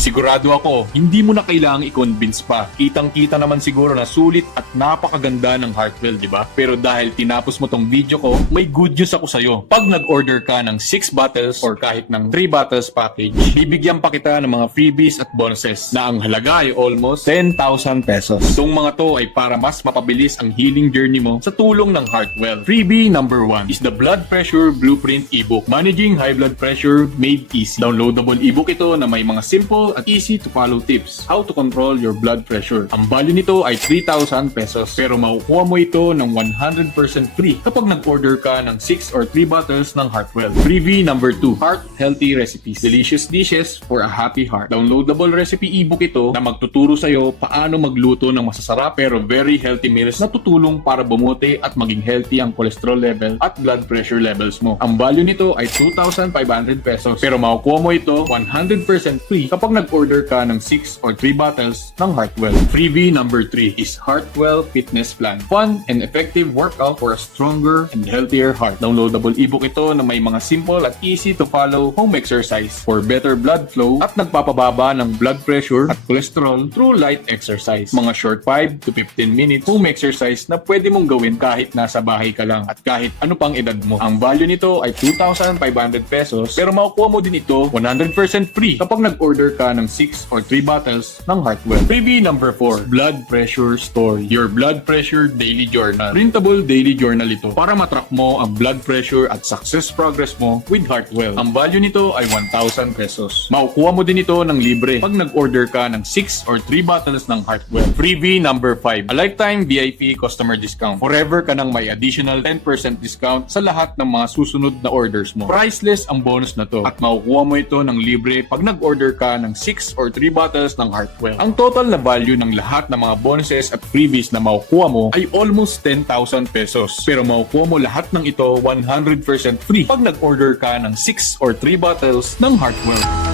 Sigurado ako, hindi mo na kailangang i-convince pa. Kitang-kita naman siguro na sulit at napakaganda ng Heartwell, di ba? Pero dahil tinapos mo tong video ko, may good news ako sa'yo. Pag nag-order ka ng 6 bottles or kahit ng 3 bottles package, bibigyan pa kita ng mga freebies at bonuses na ang halaga ay almost 10,000 pesos. Itong mga to ay para mas mapabilis ang healing journey mo sa tulong ng Heartwell. Freebie number 1 is the Blood Pressure Blueprint ebook, Managing High Blood Pressure Made Easy. Downloadable ebook ito na may mga simple at easy to follow tips. How to control your blood pressure. Ang value nito ay 3,000 pesos pero makukuha mo ito ng 100% free kapag nag-order ka ng 6 or 3 bottles ng Heartwell. Freebie number 2, Heart Healthy Recipes, Delicious Dishes for a Happy Heart. Downloadable recipe ebook ito na magtuturo sa'yo paano magluto ng masasarap pero very healthy meals na tutulong para bumuti at maging healthy ang cholesterol level at blood pressure levels mo. Ang value nito ay 2,500 pesos pero makukuha mo ito 100% free kapag nag-order ka ng 6 or 3 bottles ng Heartwell. Freebie number 3 is Heartwell Fitness Plan, fun and effective workout for a stronger and healthier heart. Downloadable ebook ito na may mga simple at easy to follow home exercise for better blood flow at nagpapababa ng blood pressure at cholesterol through light exercise. Mga short 5 to 15 minutes home exercise na pwede mong gawin kahit nasa bahay ka lang at kahit ano pang edad mo. Ang value nito ay 2,500 pesos pero makukuha mo din ito 100% free kapag nag-order ka ng 6 or 3 bottles ng Heartwell. Freebie number 4, Blood Pressure Story, Your Blood Pressure Daily Journal. Printable daily journal ito para matrack mo ang blood pressure at success progress mo with Heartwell. Ang value nito ay 1,000 pesos. Makukuha mo din ito ng libre pag nag-order ka ng 6 or 3 bottles ng Heartwell. Freebie number 5, a lifetime VIP customer discount. Forever ka nang may additional 10% discount sa lahat ng mga susunod na orders mo. Priceless ang bonus na to at makukuha mo ito ng libre pag nag-order ka ng 6 or 3 bottles ng Heartwell. Ang total na value ng lahat ng mga bonuses at freebies na makukuha mo ay almost 10,000 pesos. Pero makukuha mo lahat ng ito 100% free pag nag-order ka ng 6 or 3 bottles ng Heartwell.